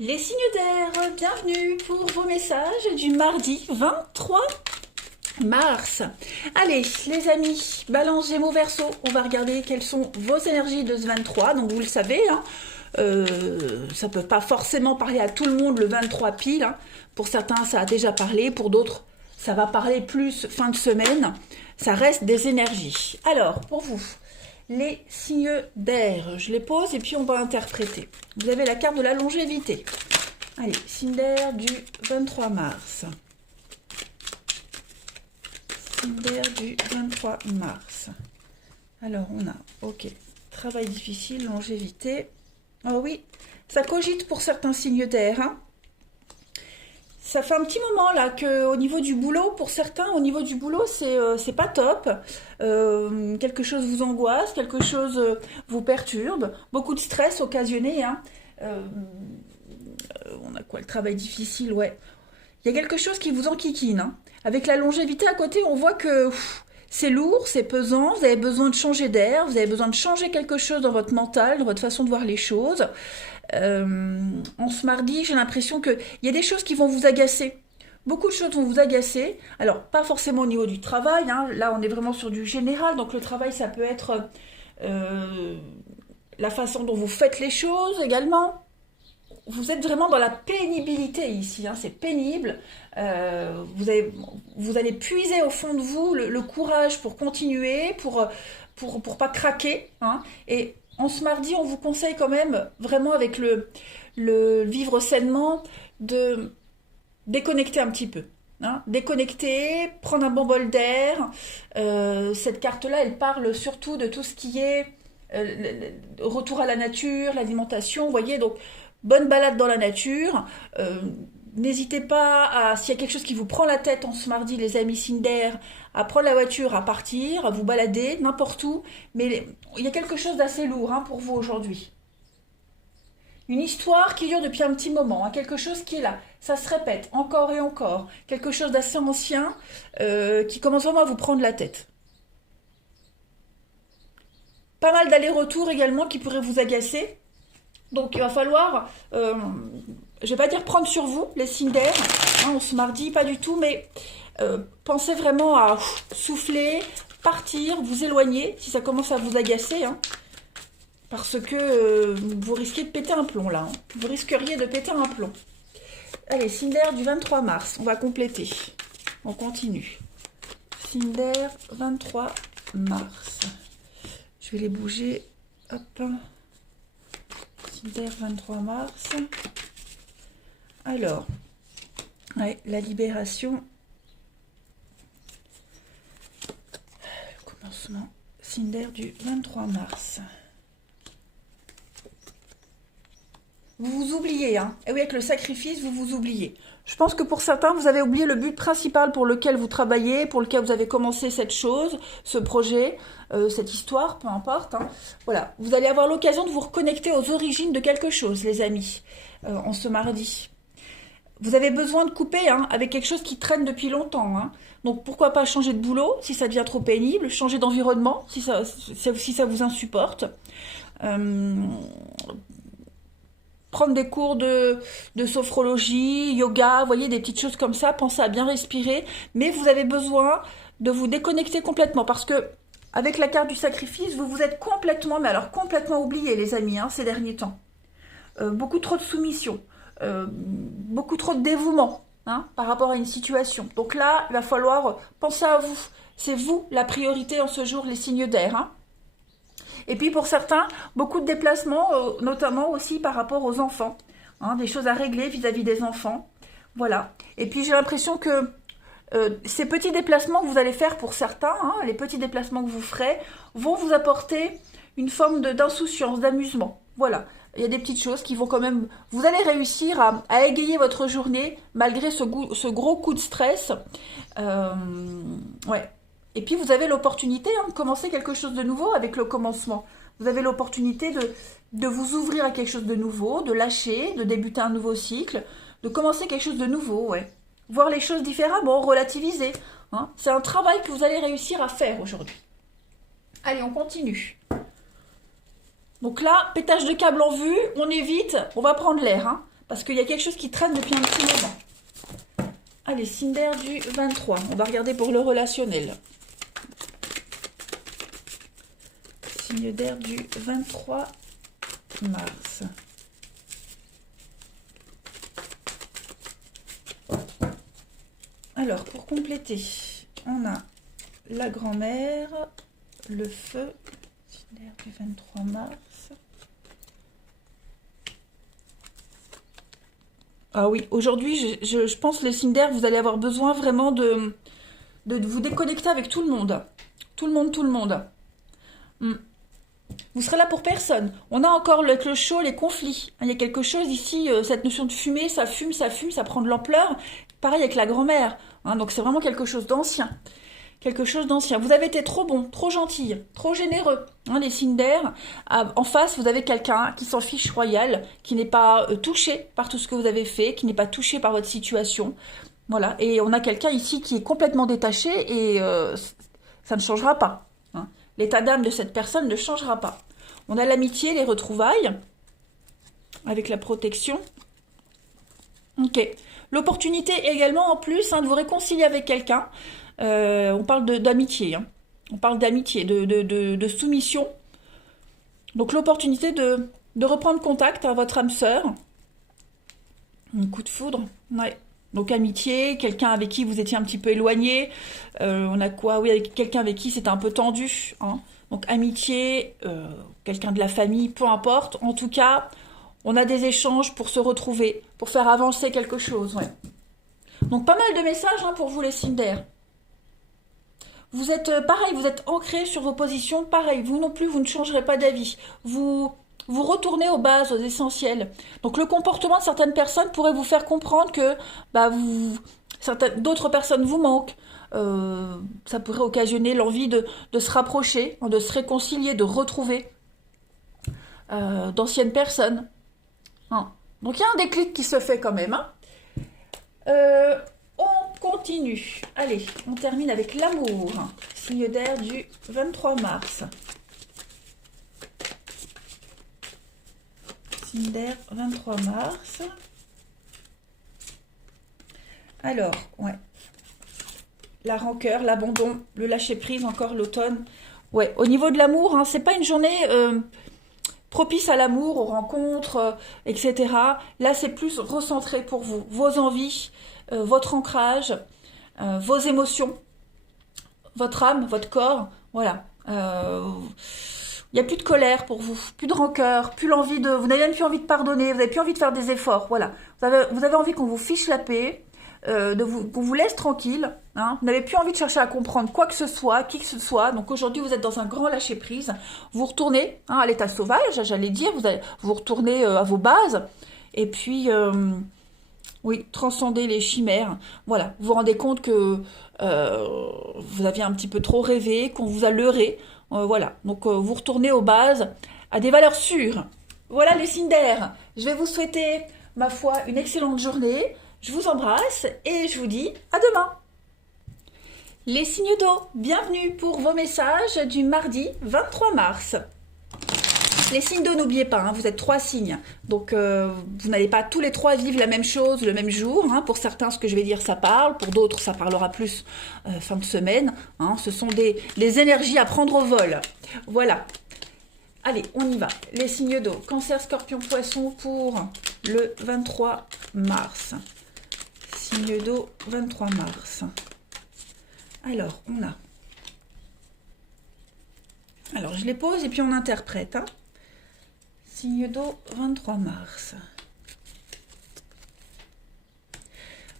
Les signes d'air, bienvenue pour vos messages du mardi 23 mars. Allez, les amis, Balance, Gémeaux, Verseau, on va regarder quelles sont vos énergies de ce 23. Donc vous le savez, hein, ça peut pas forcément parler à tout le monde le 23 pile. Hein. Pour certains, ça a déjà parlé, pour d'autres, ça va parler plus fin de semaine. Ça reste des énergies. Alors, pour vous, les signes d'air, je les pose et puis on va interpréter. Vous avez la carte de la longévité. Allez, signe d'air du 23 mars. Signe d'air du 23 mars. Alors, on a, ok, travail difficile, longévité. Oh oui, ça cogite pour certains signes d'air, hein. Ça fait un petit moment là que au niveau du boulot, pour certains, au niveau du boulot, c'est pas top. Quelque chose vous angoisse, quelque chose vous perturbe, beaucoup de stress occasionné. Hein. On a quoi, le travail difficile, ouais. Il y a quelque chose qui vous enquiquine. Hein. Avec la longévité à côté, on voit que c'est lourd, c'est pesant, vous avez besoin de changer d'air, vous avez besoin de changer quelque chose dans votre mental, dans votre façon de voir les choses. En ce mardi, j'ai l'impression qu'il y a des choses qui vont vous agacer. Beaucoup de choses vont vous agacer. Alors, pas forcément au niveau du travail. Hein. Là, on est vraiment sur du général. Donc, le travail, ça peut être la façon dont vous faites les choses également. Vous êtes vraiment dans la pénibilité ici. Hein. C'est pénible. Vous allez puiser au fond de vous le courage pour continuer, pour pas craquer. Hein. Et en ce mardi, on vous conseille quand même, vraiment avec le vivre sainement, de déconnecter un petit peu. Hein, déconnecter, prendre un bon bol d'air. Cette carte-là, elle parle surtout de tout ce qui est retour à la nature, l'alimentation, vous voyez, donc bonne balade dans la nature. N'hésitez pas à, s'il y a quelque chose qui vous prend la tête en ce mardi, les amis signes d'air, à prendre la voiture, à partir, à vous balader, n'importe où. Mais il y a quelque chose d'assez lourd hein, pour vous aujourd'hui. Une histoire qui dure depuis un petit moment, hein, quelque chose qui est là. Ça se répète encore et encore. Quelque chose d'assez ancien qui commence vraiment à vous prendre la tête. Pas mal d'allers-retours également qui pourraient vous agacer. Donc il va falloir, je vais pas dire prendre sur vous les signes d'air, hein, on se mardi, pas du tout, mais pensez vraiment à souffler, partir, vous éloigner si ça commence à vous agacer, hein, parce que vous risquez de péter un plomb là, hein. Vous risqueriez de péter un plomb. Allez, signe d'air du 23 mars, on va compléter, on continue. Signe d'air 23 mars, je vais les bouger, hop. D'air 23 mars. Alors, ouais, la libération. Le commencement. Signe d'air du 23 mars. Vous vous oubliez, hein. Et oui, avec le sacrifice, vous vous oubliez. Je pense que pour certains, vous avez oublié le but principal pour lequel vous travaillez, pour lequel vous avez commencé cette chose, ce projet, cette histoire, peu importe. Hein. Voilà, vous allez avoir l'occasion de vous reconnecter aux origines de quelque chose, les amis, en ce mardi. Vous avez besoin de couper hein, avec quelque chose qui traîne depuis longtemps. Hein. Donc pourquoi pas changer de boulot si ça devient trop pénible, changer d'environnement si ça vous insupporte. Prendre des cours de sophrologie, yoga, vous voyez, des petites choses comme ça, pensez à bien respirer, mais vous avez besoin de vous déconnecter complètement, parce que avec la carte du sacrifice, vous vous êtes complètement, mais alors complètement oublié, les amis, hein, ces derniers temps. Beaucoup trop de soumission, beaucoup trop de dévouement hein, par rapport à une situation. Donc là, il va falloir penser à vous. C'est vous la priorité en ce jour, les signes d'air, hein. Et puis pour certains, beaucoup de déplacements, notamment aussi par rapport aux enfants. Hein, des choses à régler vis-à-vis des enfants. Voilà. Et puis j'ai l'impression que ces petits déplacements que vous allez faire pour certains, hein, les petits déplacements que vous ferez, vont vous apporter une forme d'insouciance, d'amusement. Voilà. Il y a des petites choses qui vont quand même... Vous allez réussir à égayer votre journée malgré ce gros coup de stress. Ouais. Et puis vous avez l'opportunité hein, de commencer quelque chose de nouveau avec le commencement. Vous avez l'opportunité de vous ouvrir à quelque chose de nouveau, de lâcher, de débuter un nouveau cycle, de commencer quelque chose de nouveau, ouais. Voir les choses différemment, relativiser. Hein. C'est un travail que vous allez réussir à faire aujourd'hui. Allez, on continue. Donc là, pétage de câble en vue, on évite, on va prendre l'air. Hein, parce qu'il y a quelque chose qui traîne depuis un petit moment. Allez, signe d'air du 23. On va regarder pour le relationnel. Signe d'air du 23 mars. Alors, pour compléter, on a la grand-mère, le feu, signe d'air du 23 mars. Ah oui, aujourd'hui, je pense les signes d'air, vous allez avoir besoin vraiment de vous déconnecter avec tout le monde. Tout le monde, tout le monde. Vous serez là pour personne. On a encore avec le chaud, les conflits. Il y a quelque chose ici, cette notion de fumée, ça fume, ça prend de l'ampleur. Pareil avec la grand-mère. Hein, donc c'est vraiment quelque chose d'ancien. Quelque chose d'ancien. Vous avez été trop bon, trop gentil, trop généreux. Hein, les signes d'air. En face, vous avez quelqu'un qui s'en fiche royal, qui n'est pas touché par tout ce que vous avez fait, qui n'est pas touché par votre situation. Voilà. Et on a quelqu'un ici qui est complètement détaché et ça ne changera pas. Hein. L'état d'âme de cette personne ne changera pas. On a l'amitié, les retrouvailles, avec la protection. Ok. L'opportunité également, en plus, hein, de vous réconcilier avec quelqu'un. On parle d'amitié. Hein. On parle d'amitié, de soumission. Donc l'opportunité de reprendre contact à votre âme sœur. Un coup de foudre. Ouais. Donc amitié, quelqu'un avec qui vous étiez un petit peu éloigné. On a quoi? Oui, avec quelqu'un avec qui c'était un peu tendu. Hein. Donc amitié, quelqu'un de la famille, peu importe. En tout cas, on a des échanges pour se retrouver, pour faire avancer quelque chose. Ouais. Donc pas mal de messages hein, pour vous les signes d'air. Vous êtes pareil, vous êtes ancré sur vos positions, pareil. Vous non plus, vous ne changerez pas d'avis. Vous retournez aux bases, aux essentiels. Donc le comportement de certaines personnes pourrait vous faire comprendre que d'autres personnes vous manquent. Ça pourrait occasionner l'envie de se rapprocher, de se réconcilier, de retrouver d'anciennes personnes. Hein. Donc il y a un déclic qui se fait quand même. Hein. On continue. Allez, on termine avec l'amour. Signe d'air du 23 mars. Signe d'air 23 mars. Alors, ouais. La rancœur, l'abandon, le lâcher-prise, encore l'automne. Ouais, au niveau de l'amour, hein, c'est pas une journée propice à l'amour, aux rencontres, etc. Là, c'est plus recentré pour vous. Vos envies, votre ancrage, vos émotions, votre âme, votre corps. Voilà. Il n'y a plus de colère pour vous, plus de rancœur, plus l'envie de... Vous n'avez même plus envie de pardonner, vous n'avez plus envie de faire des efforts. Voilà. Vous avez envie qu'on vous fiche la paix, qu'on vous laisse tranquille. Hein. Vous n'avez plus envie de chercher à comprendre quoi que ce soit, qui que ce soit. Donc aujourd'hui, vous êtes dans un grand lâcher-prise. Vous retournez hein, à l'état sauvage, j'allais dire. Vous retournez à vos bases. Et puis, oui, transcender les chimères. Voilà. Vous vous rendez compte que vous aviez un petit peu trop rêvé, qu'on vous a leurré. Voilà. Donc, vous retournez aux bases, à des valeurs sûres. Voilà les signes d'air. Je vais vous souhaiter, ma foi, une excellente journée. Je vous embrasse et je vous dis à demain. Les signes d'eau, bienvenue pour vos messages du mardi 23 mars. Les signes d'eau, n'oubliez pas, hein, vous êtes 3 signes. Donc, vous n'allez pas tous les 3 vivre la même chose le même jour. Hein. Pour certains, ce que je vais dire, ça parle. Pour d'autres, ça parlera plus fin de semaine. Hein. Ce sont des énergies à prendre au vol. Voilà. Allez, on y va. Les signes d'eau. Cancer, Scorpion, Poisson pour le 23 mars. Signe d'eau, 23 mars. Alors, on a... Alors, je les pose et puis on interprète. Hein. Signe d'eau, 23 mars.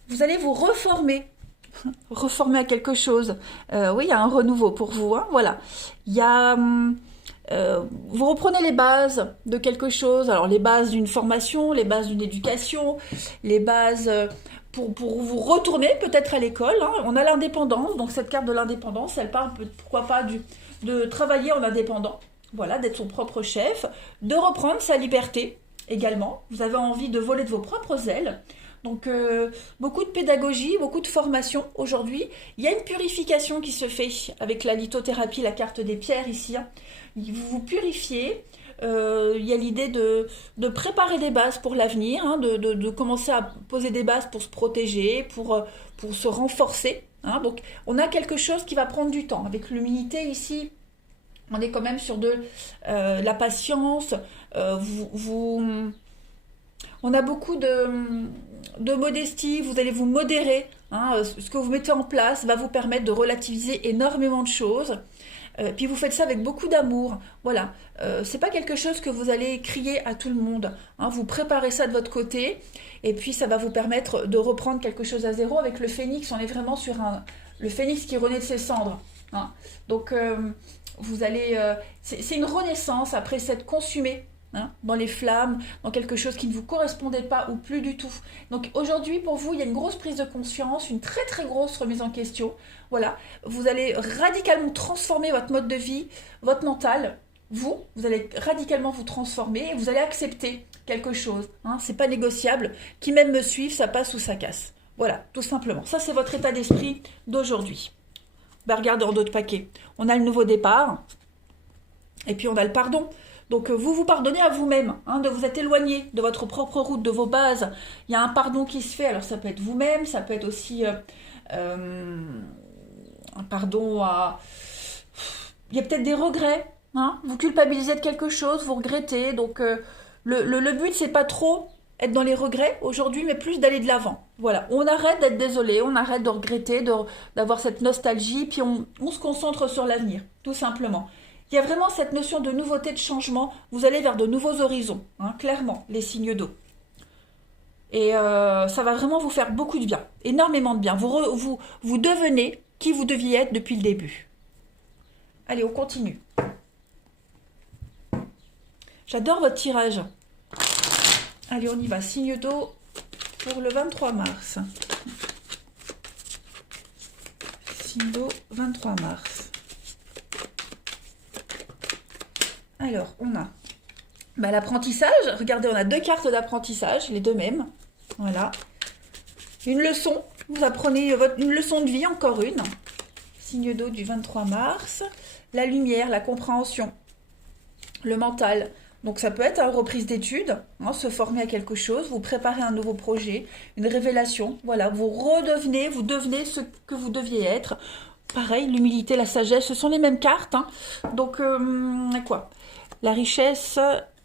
Vous allez vous reformer. Reformer à quelque chose. Oui, il y a un renouveau pour vous. Hein, voilà. Il y a... vous reprenez les bases de quelque chose. Alors, les bases d'une formation, les bases d'une éducation, les bases... Pour vous retourner peut-être à l'école. Hein. On a l'indépendance, donc cette carte de l'indépendance, elle parle, pourquoi pas, de travailler en indépendant. Voilà, d'être son propre chef, de reprendre sa liberté également. Vous avez envie de voler de vos propres ailes. Donc, beaucoup de pédagogie, beaucoup de formation aujourd'hui. Il y a une purification qui se fait avec la lithothérapie, la carte des pierres ici. Hein. Vous vous purifiez, Il y a l'idée de préparer des bases pour l'avenir, hein, de commencer à poser des bases pour se protéger, pour se renforcer. Hein. Donc, on a quelque chose qui va prendre du temps. Avec l'humilité ici, on est quand même sur de la patience. On a beaucoup de modestie, vous allez vous modérer. Hein. Ce que vous mettez en place va vous permettre de relativiser énormément de choses. Puis vous faites ça avec beaucoup d'amour. Voilà. C'est pas quelque chose que vous allez crier à tout le monde. Hein. Vous préparez ça de votre côté. Et puis ça va vous permettre de reprendre quelque chose à zéro. Avec le phénix, on est vraiment sur le phénix qui renaît de ses cendres. Hein. Donc vous allez. C'est une renaissance après s'être consumé. Hein, dans les flammes, dans quelque chose qui ne vous correspondait pas ou plus du tout. Donc aujourd'hui, pour vous, il y a une grosse prise de conscience, une très très grosse remise en question. Voilà, vous allez radicalement transformer votre mode de vie, votre mental. Vous allez radicalement vous transformer et vous allez accepter quelque chose. Hein, c'est pas négociable. Qui même me suivent, ça passe ou ça casse. Voilà, tout simplement. Ça, c'est votre état d'esprit d'aujourd'hui. Ben, regardez en d'autres paquets. On a le nouveau départ et puis on a le pardon. Donc vous vous pardonnez à vous-même, hein, de vous être éloigné de votre propre route, de vos bases. Il y a un pardon qui se fait, alors ça peut être vous-même, ça peut être aussi un pardon à... Il y a peut-être des regrets, hein, vous culpabilisez de quelque chose, vous regrettez. Donc le but, c'est pas trop être dans les regrets aujourd'hui, mais plus d'aller de l'avant. Voilà, on arrête d'être désolé, on arrête de regretter, d'avoir cette nostalgie, puis on se concentre sur l'avenir, tout simplement. Il y a vraiment cette notion de nouveauté, de changement. Vous allez vers de nouveaux horizons, hein, clairement, les signes d'eau. Et ça va vraiment vous faire beaucoup de bien, énormément de bien. Vous devenez qui vous deviez être depuis le début. Allez, on continue. J'adore votre tirage. Allez, on y va. Signe d'eau pour le 23 mars. Signe d'eau, 23 mars. Alors, on a l'apprentissage. Regardez, on a 2 cartes d'apprentissage, les 2 mêmes. Voilà. Une leçon. Vous apprenez une leçon de vie, encore une. Signe d'eau du 23 mars. La lumière, la compréhension. Le mental. Donc ça peut être une reprise d'études, hein, se former à quelque chose, vous préparez un nouveau projet, une révélation. Voilà, vous devenez ce que vous deviez être. Pareil, l'humilité, la sagesse, ce sont les mêmes cartes. Hein. Donc, quoi ? La richesse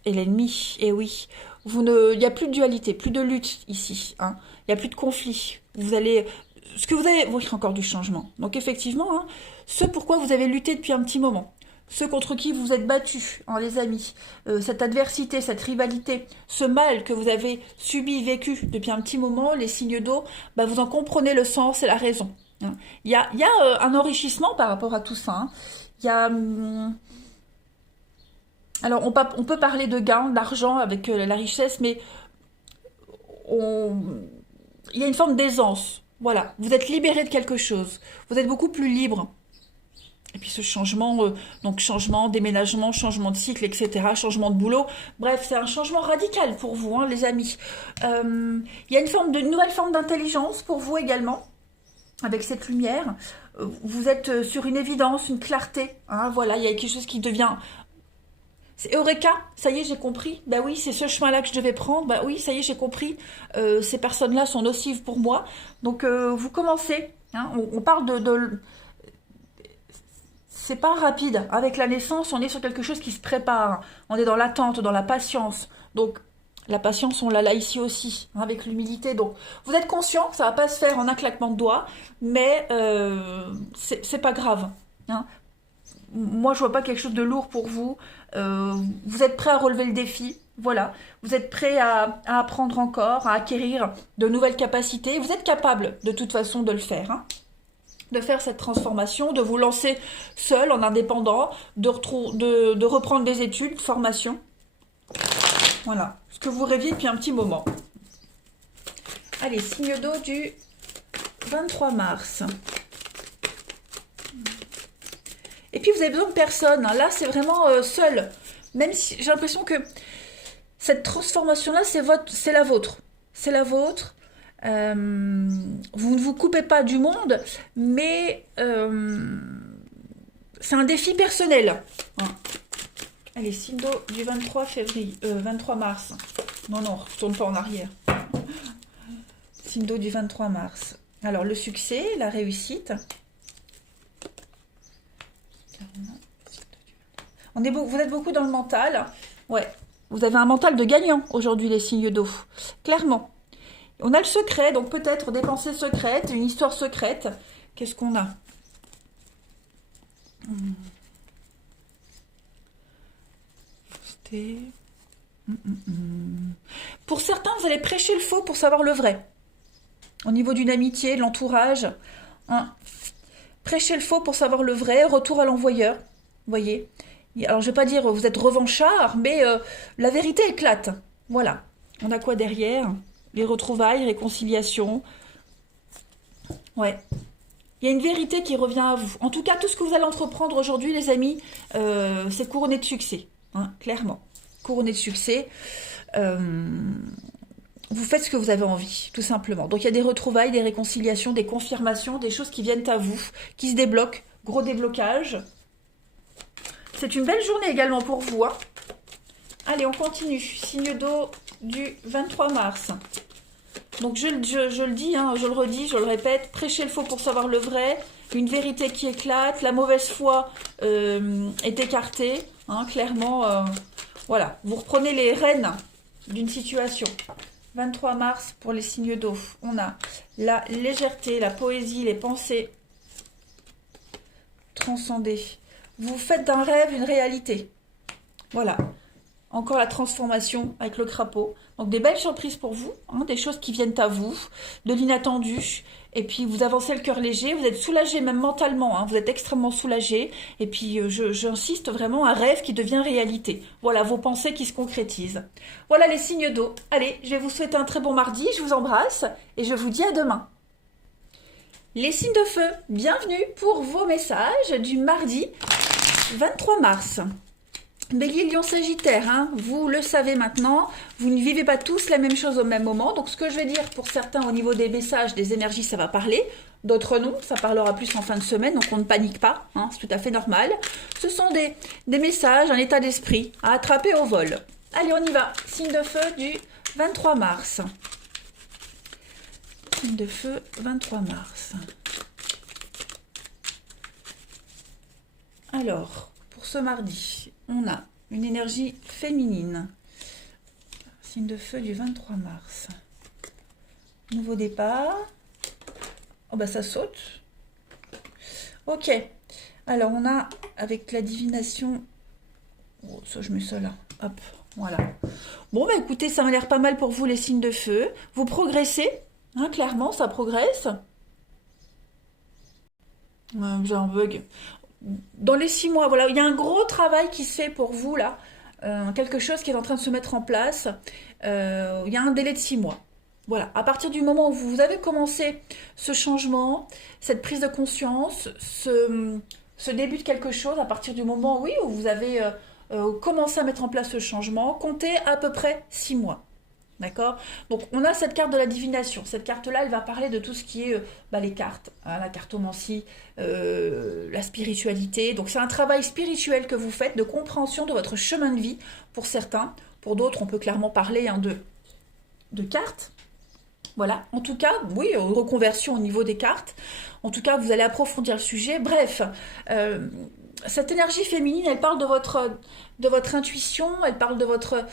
et l'ennemi, et oui. Il n'y a plus de dualité, plus de lutte ici. Hein. Il n'y a plus de conflit. Oui, encore du changement. Donc effectivement, hein, ce pourquoi vous avez lutté depuis un petit moment. Ceux contre qui vous êtes battus, hein, les amis. Cette adversité, cette rivalité, ce mal que vous avez subi, vécu depuis un petit moment, les signes d'eau, vous en comprenez le sens et la raison. Hein. Il y a un enrichissement par rapport à tout ça. Hein. Il y a... alors, on peut parler de gain, d'argent avec la richesse, mais il y a une forme d'aisance. Voilà, vous êtes libéré de quelque chose. Vous êtes beaucoup plus libre. Et puis ce changement, donc changement, déménagement, changement de cycle, etc., changement de boulot. Bref, c'est un changement radical pour vous, hein, les amis. Il y a une nouvelle forme d'intelligence pour vous également, avec cette lumière. Vous êtes sur une évidence, une clarté. Hein, voilà, il y a quelque chose qui devient... C'est Eureka, ça y est, j'ai compris. Bah oui, c'est ce chemin-là que je devais prendre. Bah oui, ça y est, j'ai compris. Ces personnes-là sont nocives pour moi. Donc, vous commencez. Hein, on parle de c'est pas rapide. Avec la naissance, on est sur quelque chose qui se prépare. On est dans l'attente, dans la patience. Donc, la patience, on l'a là ici aussi, hein, avec l'humilité. Donc, vous êtes conscient que ça va pas se faire en un claquement de doigts, mais c'est pas grave. Hein. Moi, je vois pas quelque chose de lourd pour vous. Vous êtes prêt à relever le défi. Voilà. Vous êtes prêt à apprendre encore, à acquérir de nouvelles capacités. Vous êtes capable, de toute façon, de le faire. Hein. De faire cette transformation, de vous lancer seul, en indépendant, de reprendre des études, formation. Voilà. Ce que vous rêviez depuis un petit moment. Allez, signe d'eau du 23 mars. Et puis, vous avez besoin de personne. Là, c'est vraiment seul. Même si j'ai l'impression que cette transformation-là, c'est la vôtre. C'est la vôtre. Vous ne vous coupez pas du monde, mais c'est un défi personnel. Hein. Allez, signe d'eau du 23 février, 23 mars. Non, non, je tourne pas en arrière. Signe d'eau du 23 mars. Alors, le succès, la réussite. Vous êtes beaucoup dans le mental. Ouais, vous avez un mental de gagnant aujourd'hui, les signes d'eau. Clairement. On a le secret, donc peut-être des pensées secrètes, une histoire secrète. Qu'est-ce qu'on a? Pour certains, vous allez prêcher le faux pour savoir le vrai. Au niveau d'une amitié, de l'entourage. Hein. Prêcher le faux pour savoir le vrai, retour à l'envoyeur. Vous voyez? Alors, je ne vais pas dire vous êtes revanchard, mais la vérité éclate. Voilà. On a quoi derrière? Les retrouvailles, réconciliation. Ouais. Il y a une vérité qui revient à vous. En tout cas, tout ce que vous allez entreprendre aujourd'hui, les amis, c'est couronné de succès. Hein, clairement. Couronné de succès. Vous faites ce que vous avez envie, tout simplement. Donc il y a des retrouvailles, des réconciliations, des confirmations, des choses qui viennent à vous, qui se débloquent. Gros déblocage. C'est une belle journée également pour vous. Hein. Allez, on continue. Signe d'eau du 23 mars. Donc je le dis, hein, je le redis, je le répète, prêcher le faux pour savoir le vrai, une vérité qui éclate, la mauvaise foi est écartée, hein, clairement, voilà, vous reprenez les rênes d'une situation. 23 mars pour les signes d'eau, on a la légèreté, la poésie, les pensées transcendées. Vous faites d'un rêve une réalité, voilà. Encore la transformation avec le crapaud. Donc des belles surprises pour vous, hein, des choses qui viennent à vous, de l'inattendu. Et puis vous avancez le cœur léger, vous êtes soulagé même mentalement, hein, vous êtes extrêmement soulagé. Et puis j'insiste vraiment, un rêve qui devient réalité. Voilà, vos pensées qui se concrétisent. Voilà les signes d'eau. Allez, je vais vous souhaiter un très bon mardi, je vous embrasse et je vous dis à demain. Les signes de feu, bienvenue pour vos messages du mardi 23 mars. Bélier, Lion, Sagittaire, hein, vous le savez maintenant, vous ne vivez pas tous la même chose au même moment. Donc ce que je vais dire pour certains au niveau des messages, des énergies, ça va parler. D'autres non, ça parlera plus en fin de semaine, donc on ne panique pas, hein, c'est tout à fait normal. Ce sont des messages, un état d'esprit à attraper au vol. Allez, on y va. Signe de feu du 23 mars. Signe de feu, 23 mars. Alors, pour ce mardi, on a une énergie féminine. Signe de feu du 23 mars. Nouveau départ. Oh bah ça saute. Ok. Alors on a avec la divination. Oh, ça je mets ça là. Hop, voilà. Bon bah écoutez, ça m'a l'air pas mal pour vous les signes de feu. Vous progressez, hein, clairement, ça progresse. J'ai un bug. Dans les 6 mois, voilà, il y a un gros travail qui se fait pour vous là, quelque chose qui est en train de se mettre en place. Il y a un délai de 6 mois. Voilà, à partir du moment où vous avez commencé ce changement, cette prise de conscience, ce début de quelque chose, à partir du moment, oui, où vous avez commencé à mettre en place ce changement, comptez à peu près 6 mois. D'accord? Donc on a cette carte de la divination. Cette carte-là, elle va parler de tout ce qui est les cartes, hein, la cartomancie, la spiritualité. Donc c'est un travail spirituel que vous faites de compréhension de votre chemin de vie pour certains. Pour d'autres, on peut clairement parler hein, de cartes. Voilà. En tout cas, oui, reconversion au niveau des cartes. En tout cas, vous allez approfondir le sujet. Bref, cette énergie féminine, elle parle de votre intuition, elle parle de votre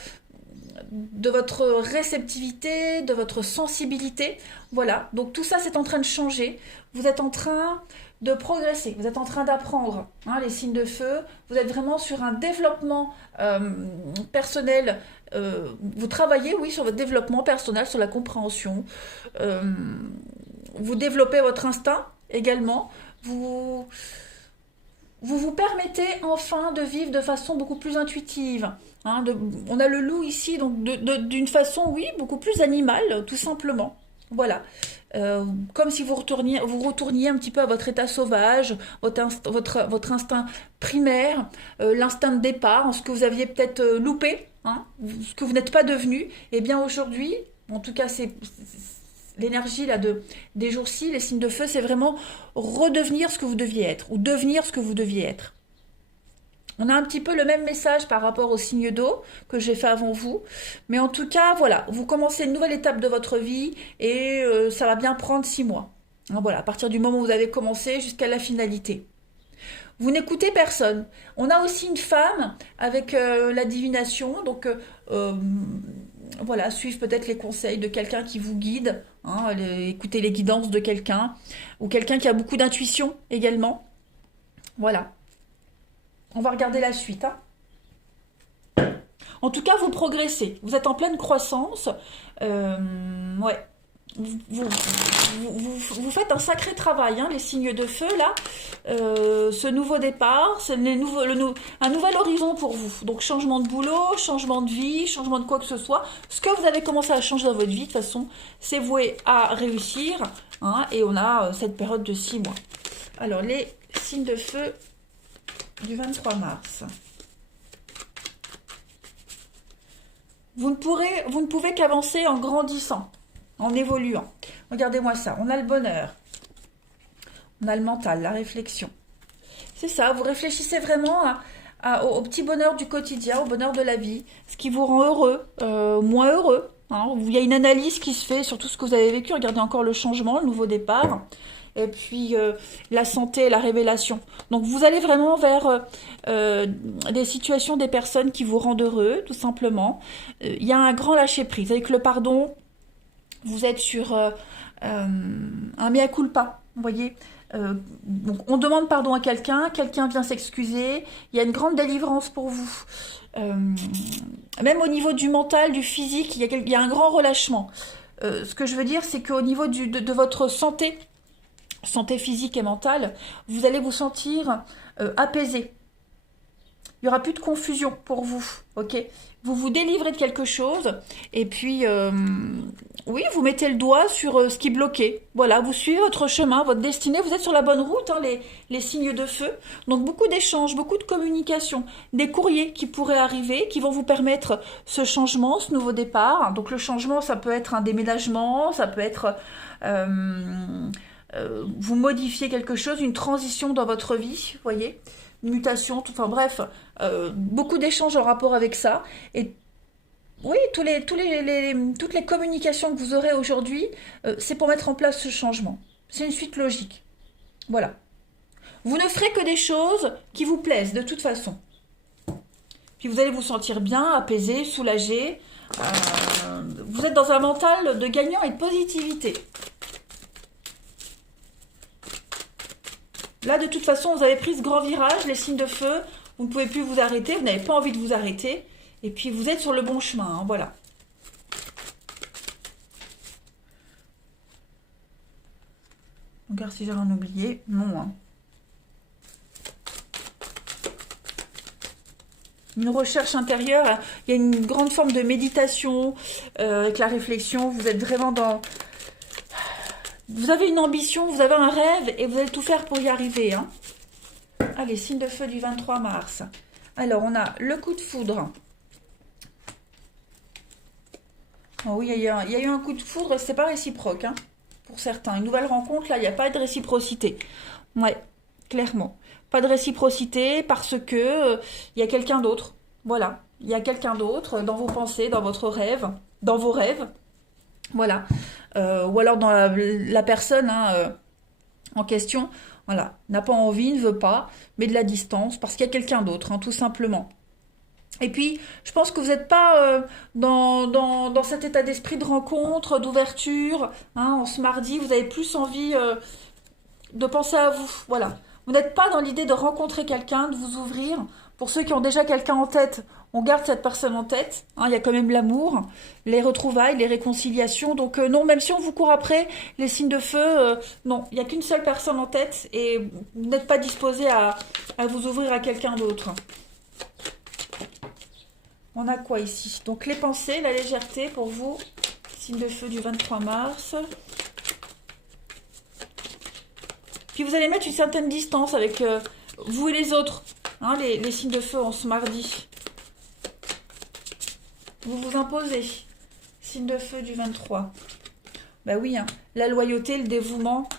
réceptivité, de votre sensibilité. Voilà, donc tout ça c'est en train de changer. Vous êtes en train de progresser, vous êtes en train d'apprendre hein, les signes de feu. Vous êtes vraiment sur un développement personnel. Vous travaillez, oui, sur votre développement personnel, sur la compréhension. Vous développez votre instinct également. Vous vous permettez enfin de vivre de façon beaucoup plus intuitive. Hein, on a le loup ici, donc d'une façon, oui, beaucoup plus animale, tout simplement. Voilà. Comme si vous retourniez un petit peu à votre état sauvage, votre instinct primaire, l'instinct de départ, ce que vous aviez peut-être loupé, hein, ce que vous n'êtes pas devenu. Et bien aujourd'hui, en tout cas, c'est l'énergie là des jours-ci, les signes de feu, c'est vraiment redevenir ce que vous deviez être, ou devenir ce que vous deviez être. On a un petit peu le même message par rapport au signe d'eau que j'ai fait avant vous. Mais en tout cas, voilà, vous commencez une nouvelle étape de votre vie et ça va bien prendre 6 mois. Voilà, à partir du moment où vous avez commencé jusqu'à la finalité. Vous n'écoutez personne. On a aussi une femme avec la divination, donc voilà, suivre peut-être les conseils de quelqu'un qui vous guide, hein, écouter les guidances de quelqu'un, ou quelqu'un qui a beaucoup d'intuition également. Voilà. On va regarder la suite, hein. En tout cas, vous progressez. Vous êtes en pleine croissance. Ouais. Vous faites un sacré travail, hein, les signes de feu, là. Ce nouveau départ, c'est un nouvel horizon pour vous. Donc, changement de boulot, changement de vie, changement de quoi que ce soit. Ce que vous avez commencé à changer dans votre vie, de toute façon, c'est voué à réussir, hein, et on a cette période de 6 mois. Alors, les signes de feu du 23 mars. Vous ne pouvez qu'avancer en grandissant, en évoluant. Regardez-moi ça. On a le bonheur. On a le mental, la réflexion. C'est ça, vous réfléchissez vraiment au petit bonheur du quotidien, au bonheur de la vie, ce qui vous rend heureux, moins heureux, hein. Il y a une analyse qui se fait sur tout ce que vous avez vécu. Regardez encore le changement, le nouveau départ. Et puis la santé, la révélation. Donc vous allez vraiment vers des situations, des personnes qui vous rendent heureux, tout simplement. Il y a un grand lâcher-prise. Avec le pardon, vous êtes sur un mea culpa, vous voyez. Donc on demande pardon à quelqu'un, quelqu'un vient s'excuser, il y a une grande délivrance pour vous. Même au niveau du mental, du physique, il y a un grand relâchement. Ce que je veux dire, c'est qu'au niveau de votre santé physique et mentale, vous allez vous sentir apaisé. Il n'y aura plus de confusion pour vous, ok? Vous vous délivrez de quelque chose, et puis, oui, vous mettez le doigt sur ce qui bloquait. Voilà, vous suivez votre chemin, votre destinée, vous êtes sur la bonne route, hein, les signes de feu. Donc, beaucoup d'échanges, beaucoup de communication, des courriers qui pourraient arriver, qui vont vous permettre ce changement, ce nouveau départ. Donc, le changement, ça peut être un déménagement, ça peut être... vous modifiez quelque chose, une transition dans votre vie, vous voyez, une mutation, tout, enfin bref, beaucoup d'échanges en rapport avec ça. Et oui, toutes les communications que vous aurez aujourd'hui, c'est pour mettre en place ce changement. C'est une suite logique. Voilà. Vous ne ferez que des choses qui vous plaisent, de toute façon. Puis vous allez vous sentir bien, apaisé, soulagé. Vous êtes dans un mental de gagnant et de positivité. Là, de toute façon, vous avez pris ce grand virage, les signes de feu. Vous ne pouvez plus vous arrêter, vous n'avez pas envie de vous arrêter. Et puis, vous êtes sur le bon chemin, hein, voilà. Regarde si j'ai rien oublié. Non, hein. Une recherche intérieure. Il y a une grande forme de méditation avec la réflexion. Vous êtes vraiment dans... Vous avez une ambition, vous avez un rêve et vous allez tout faire pour y arriver, hein. Allez, signe de feu du 23 mars. Alors, on a le coup de foudre. Oh oui, il y a eu un coup de foudre, c'est pas réciproque, hein, pour certains. Une nouvelle rencontre, là, il n'y a pas de réciprocité. Ouais, clairement. Pas de réciprocité parce que il y a quelqu'un d'autre. Voilà. Il y a quelqu'un d'autre dans vos pensées, dans votre rêve, dans vos rêves. Voilà. Ou alors dans la personne, hein, en question, voilà, n'a pas envie, ne veut pas, mais de la distance, parce qu'il y a quelqu'un d'autre, hein, tout simplement. Et puis, je pense que vous n'êtes pas dans cet état d'esprit de rencontre, d'ouverture, hein, en ce mardi, vous avez plus envie de penser à vous, voilà. Vous n'êtes pas dans l'idée de rencontrer quelqu'un, de vous ouvrir. Pour ceux qui ont déjà quelqu'un en tête, on garde cette personne en tête, hein, il y a quand même l'amour, les retrouvailles, les réconciliations. Donc non, même si on vous court après, les signes de feu, non, il n'y a qu'une seule personne en tête et vous n'êtes pas disposé à vous ouvrir à quelqu'un d'autre. On a quoi ici? Donc les pensées, la légèreté pour vous, signe de feu du 23 mars. Puis vous allez mettre une certaine distance avec vous et les autres, hein, les signes de feu en ce mardi. Vous vous imposez. Signe de feu du 23. Bah oui, hein, la loyauté, le dévouement.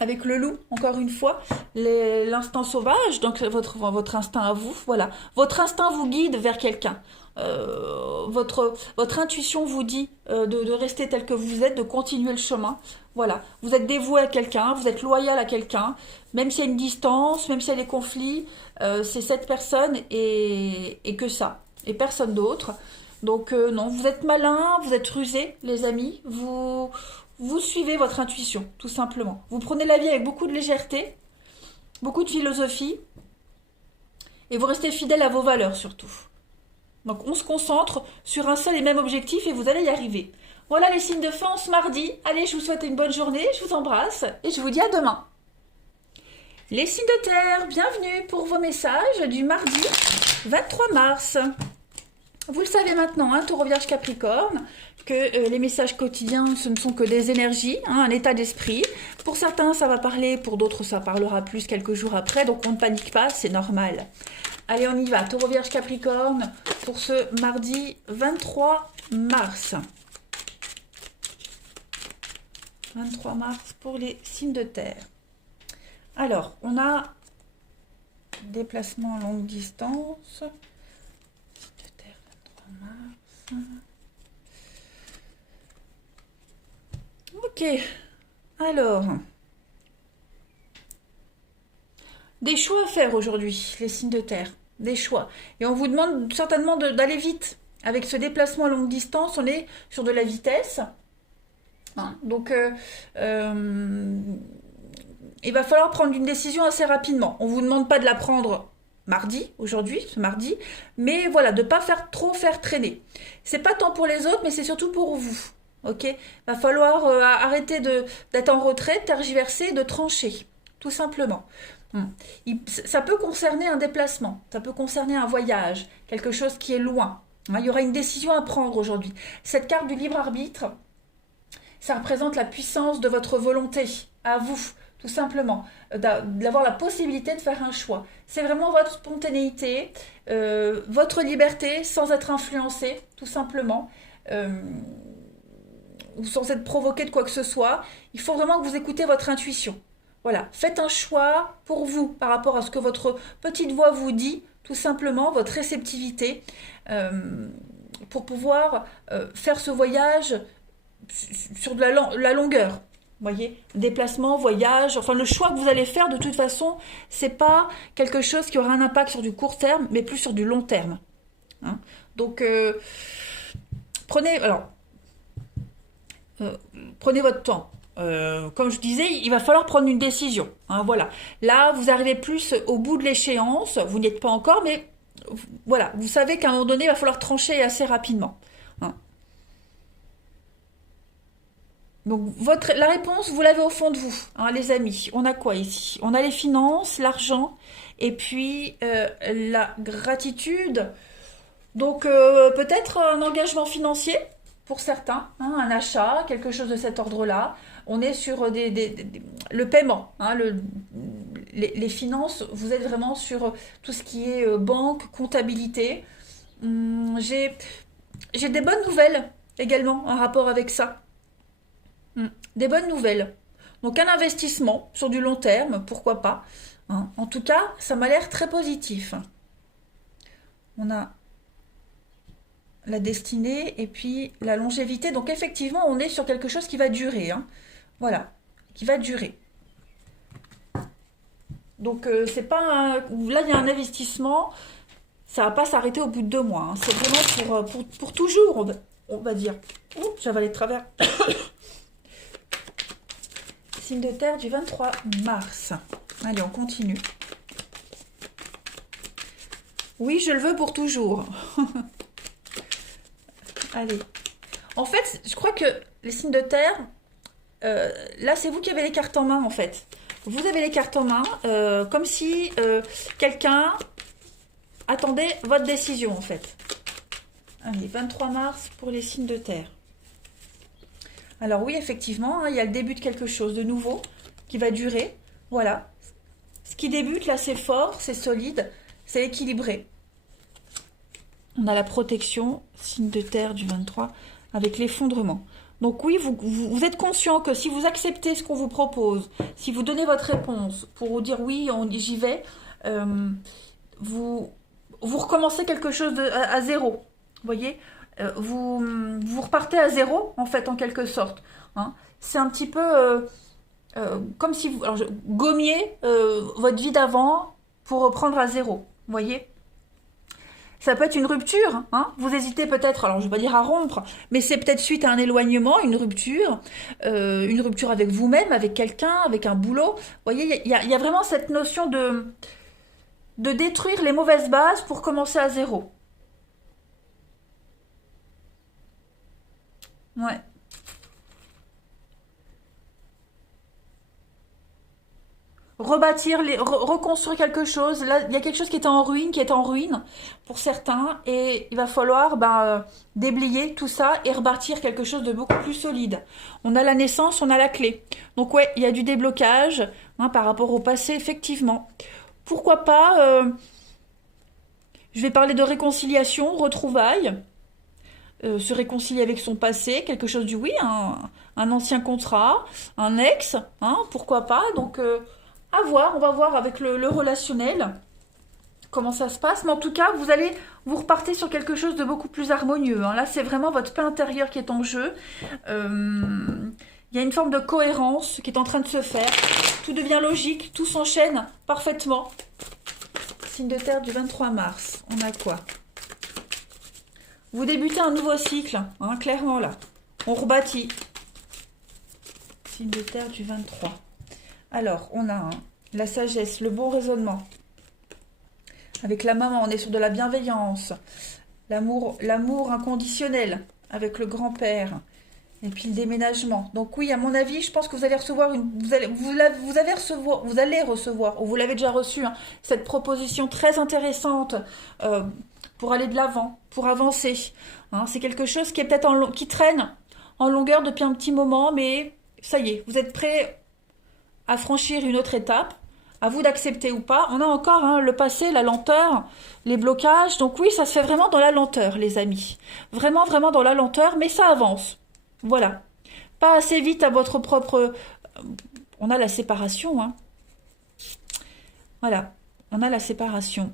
avec le loup, encore une fois, l'instinct sauvage, donc votre instinct à vous, voilà. Votre instinct vous guide vers quelqu'un. Votre intuition vous dit de rester tel que vous êtes, de continuer le chemin. Voilà, vous êtes dévoué à quelqu'un, vous êtes loyal à quelqu'un, même s'il y a une distance, même s'il y a des conflits, c'est cette personne et que ça, et personne d'autre. Donc non, vous êtes malin, vous êtes rusé, les amis, vous suivez votre intuition, tout simplement. Vous prenez la vie avec beaucoup de légèreté, beaucoup de philosophie, et vous restez fidèle à vos valeurs surtout. Donc on se concentre sur un seul et même objectif et vous allez y arriver. Voilà les signes de feu en ce mardi. Allez, je vous souhaite une bonne journée, je vous embrasse et je vous dis à demain. Les signes de terre, bienvenue pour vos messages du mardi 23 mars. Vous le savez maintenant, hein, Taureau, Vierge, Capricorne, que les messages quotidiens, ce ne sont que des énergies, hein, un état d'esprit. Pour certains, ça va parler, pour d'autres, ça parlera plus quelques jours après, donc on ne panique pas, c'est normal. Allez, on y va. Taureau, Vierge, Capricorne pour ce mardi 23 mars. 23 mars pour les signes de terre. Alors, on a déplacement longue distance. Signes de terre, 23 mars. Ok. Alors, des choix à faire aujourd'hui, les signes de terre. Des choix. Et on vous demande certainement d'aller vite. Avec ce déplacement à longue distance, on est sur de la vitesse. Hein, donc, il va falloir prendre une décision assez rapidement. On ne vous demande pas de la prendre mardi, aujourd'hui, ce mardi, mais voilà, de ne pas trop faire traîner. C'est pas tant pour les autres, mais c'est surtout pour vous. Ok, va falloir arrêter d'être en retrait, de tergiverser, de trancher, tout simplement. Ça peut concerner un déplacement, ça peut concerner un voyage, quelque chose qui est loin. Il y aura une décision à prendre aujourd'hui. Cette carte du libre arbitre, ça représente la puissance de votre volonté, à vous, tout simplement, d'avoir la possibilité de faire un choix. C'est vraiment votre spontanéité, votre liberté, sans être influencé, tout simplement, ou sans être provoqué de quoi que ce soit. Il faut vraiment que vous écoutez votre intuition. Voilà, faites un choix pour vous par rapport à ce que votre petite voix vous dit, tout simplement, votre réceptivité, pour pouvoir faire ce voyage sur de la longueur. Vous voyez, déplacement, voyage, enfin le choix que vous allez faire, de toute façon, c'est pas quelque chose qui aura un impact sur du court terme, mais plus sur du long terme. Hein, donc, prenez votre temps. Comme je disais, il va falloir prendre une décision. Hein, voilà. Là, vous arrivez plus au bout de l'échéance. Vous n'y êtes pas encore, mais voilà. Vous savez qu'à un moment donné, il va falloir trancher assez rapidement. Hein. Donc, la réponse, vous l'avez au fond de vous, hein, les amis. On a quoi ici? On a les finances, l'argent, et puis la gratitude. Donc, peut-être un engagement financier pour certains, hein, un achat, quelque chose de cet ordre-là. On est sur le paiement, hein, les finances, vous êtes vraiment sur tout ce qui est banque, comptabilité. J'ai des bonnes nouvelles également en rapport avec ça. Des bonnes nouvelles. Donc un investissement sur du long terme, pourquoi pas. Hein. En tout cas, ça m'a l'air très positif. On a la destinée et puis la longévité. Donc effectivement, on est sur quelque chose qui va durer. Hein. Voilà, qui va durer. Donc c'est pas là il y a un investissement, ça va pas s'arrêter au bout de 2 mois. Hein. C'est vraiment pour toujours, on va dire. Ouh, j'avais allé de travers. Signe de terre du 23 mars. Allez, on continue. Oui, je le veux pour toujours. Allez. En fait, je crois que les signes de terre, là, c'est vous qui avez les cartes en main, en fait. Vous avez les cartes en main, comme si quelqu'un attendait votre décision, en fait. Allez, 23 mars pour les signes de terre. Alors oui, effectivement, hein, il y a le début de quelque chose de nouveau qui va durer. Voilà. Ce qui débute, là, c'est fort, c'est solide, c'est équilibré. On a la protection, signe de terre du 23, avec l'effondrement. Donc oui, vous êtes conscient que si vous acceptez ce qu'on vous propose, si vous donnez votre réponse pour vous dire oui, j'y vais, euh, vous, vous recommencez quelque chose à zéro. Vous voyez. Vous repartez à zéro, en fait, en quelque sorte. Hein. C'est un petit peu comme si vous gommiez votre vie d'avant pour reprendre à zéro. Vous voyez. Ça peut être une rupture, hein. Vous hésitez peut-être, alors je ne vais pas dire à rompre, mais c'est peut-être suite à un éloignement, une rupture avec vous-même, avec quelqu'un, avec un boulot. Vous voyez, il y a vraiment cette notion de détruire les mauvaises bases pour commencer à zéro. Ouais. Rebâtir, reconstruire quelque chose. Là, il y a quelque chose qui était en ruine, qui est en ruine pour certains, et il va falloir déblayer tout ça et rebâtir quelque chose de beaucoup plus solide. On a la naissance, on a la clé. Donc ouais, il y a du déblocage hein, par rapport au passé, effectivement. Pourquoi pas je vais parler de réconciliation, retrouvailles, se réconcilier avec son passé, quelque chose du oui, un ancien contrat, un ex, hein, pourquoi pas. Donc à voir, on va voir avec le relationnel comment ça se passe. Mais en tout cas, vous repartez sur quelque chose de beaucoup plus harmonieux. Hein. Là, c'est vraiment votre paix intérieure qui est en jeu. Il y a une forme de cohérence qui est en train de se faire. Tout devient logique, tout s'enchaîne parfaitement. Signe de terre du 23 mars. On a quoi? Vous débutez un nouveau cycle, hein, clairement là. On rebâtit. Signe de terre du 23. Alors, on a la sagesse, le bon raisonnement. Avec la maman, on est sur de la bienveillance. L'amour inconditionnel avec le grand-père. Et puis le déménagement. Donc oui, à mon avis, je pense que vous allez recevoir vous allez recevoir, ou vous l'avez déjà reçu, hein, cette proposition très intéressante pour aller de l'avant, pour avancer. Hein, c'est quelque chose qui est peut-être qui traîne en longueur depuis un petit moment, mais ça y est, vous êtes prêt à franchir une autre étape. À vous d'accepter ou pas. On a encore hein, le passé, la lenteur, les blocages. Donc oui, ça se fait vraiment dans la lenteur, les amis. Vraiment, vraiment dans la lenteur, mais ça avance. Voilà. Pas assez vite à votre propre... On a la séparation. Hein. Voilà. On a la séparation.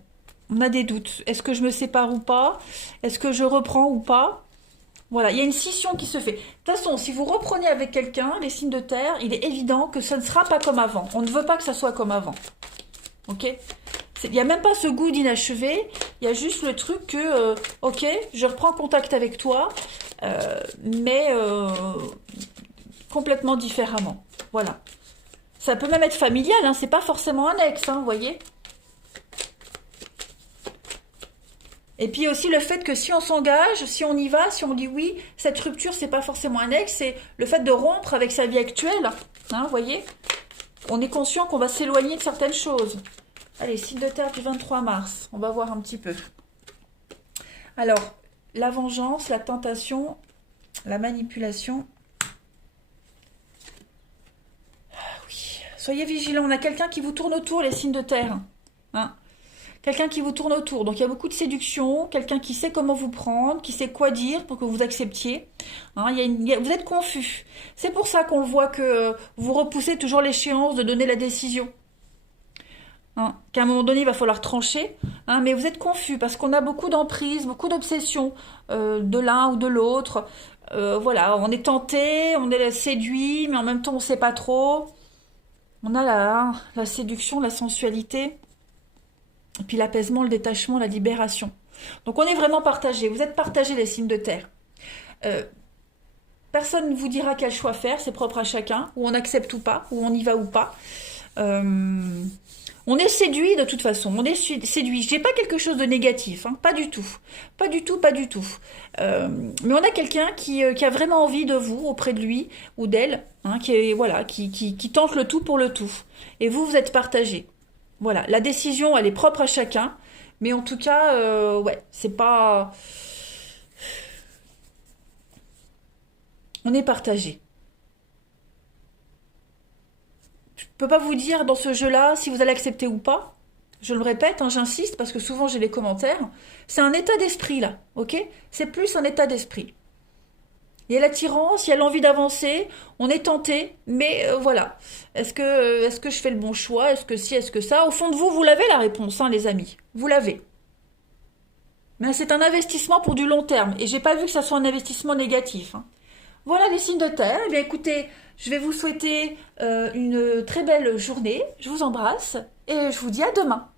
On a des doutes. Est-ce que je me sépare ou pas? Est-ce que je reprends ou pas? Voilà, il y a une scission qui se fait. De toute façon, si vous reprenez avec quelqu'un, les signes de terre, il est évident que ça ne sera pas comme avant. On ne veut pas que ça soit comme avant. Ok? Il n'y a même pas ce goût d'inachevé. Il y a juste le truc que, ok, je reprends contact avec toi, mais complètement différemment. Voilà. Ça peut même être familial, hein, c'est pas forcément un ex, hein, vous voyez? Et puis aussi le fait que si on s'engage, si on y va, si on dit oui, cette rupture, c'est pas forcément un ex, c'est le fait de rompre avec sa vie actuelle. Hein, vous voyez? On est conscient qu'on va s'éloigner de certaines choses. Allez, signe de terre du 23 mars. On va voir un petit peu. Alors, la vengeance, la tentation, la manipulation. Ah oui. Soyez vigilants. On a quelqu'un qui vous tourne autour, les signes de terre. Hein? Quelqu'un qui vous tourne autour. Donc il y a beaucoup de séduction, quelqu'un qui sait comment vous prendre, qui sait quoi dire pour que vous acceptiez. Hein, vous êtes confus. C'est pour ça qu'on voit que vous repoussez toujours l'échéance de donner la décision. Hein, qu'à un moment donné, il va falloir trancher. Hein, mais vous êtes confus parce qu'on a beaucoup d'emprise, beaucoup d'obsession de l'un ou de l'autre. Voilà, on est tenté, on est séduit, mais en même temps, on ne sait pas trop. On a la séduction, la sensualité. Et puis l'apaisement, le détachement, la libération. Donc on est vraiment partagé. Vous êtes partagés les signes de terre. Personne ne vous dira quel choix faire, c'est propre à chacun. Ou on accepte ou pas, ou on y va ou pas. On est séduit de toute façon. On est séduit. Je dis pas quelque chose de négatif, hein, pas du tout. Pas du tout, pas du tout. Mais on a quelqu'un qui a vraiment envie de vous, auprès de lui ou d'elle, hein, qui tente le tout pour le tout. Et vous êtes partagés. Voilà, la décision, elle est propre à chacun, mais en tout cas, ouais, c'est pas... On est partagé. Je peux pas vous dire dans ce jeu-là si vous allez accepter ou pas. Je le répète, hein, j'insiste, parce que souvent j'ai les commentaires. C'est un état d'esprit, là, ok? C'est plus un état d'esprit. Il y a l'attirance, il y a l'envie d'avancer, on est tenté, mais voilà. Est-ce que je fais le bon choix? Est-ce que si, est-ce que ça? Au fond de vous, vous l'avez la réponse, hein, les amis. Vous l'avez. Mais c'est un investissement pour du long terme, et j'ai pas vu que ça soit un investissement négatif, hein. Voilà les signes de terre. Eh bien écoutez, je vais vous souhaiter une très belle journée. Je vous embrasse et je vous dis à demain.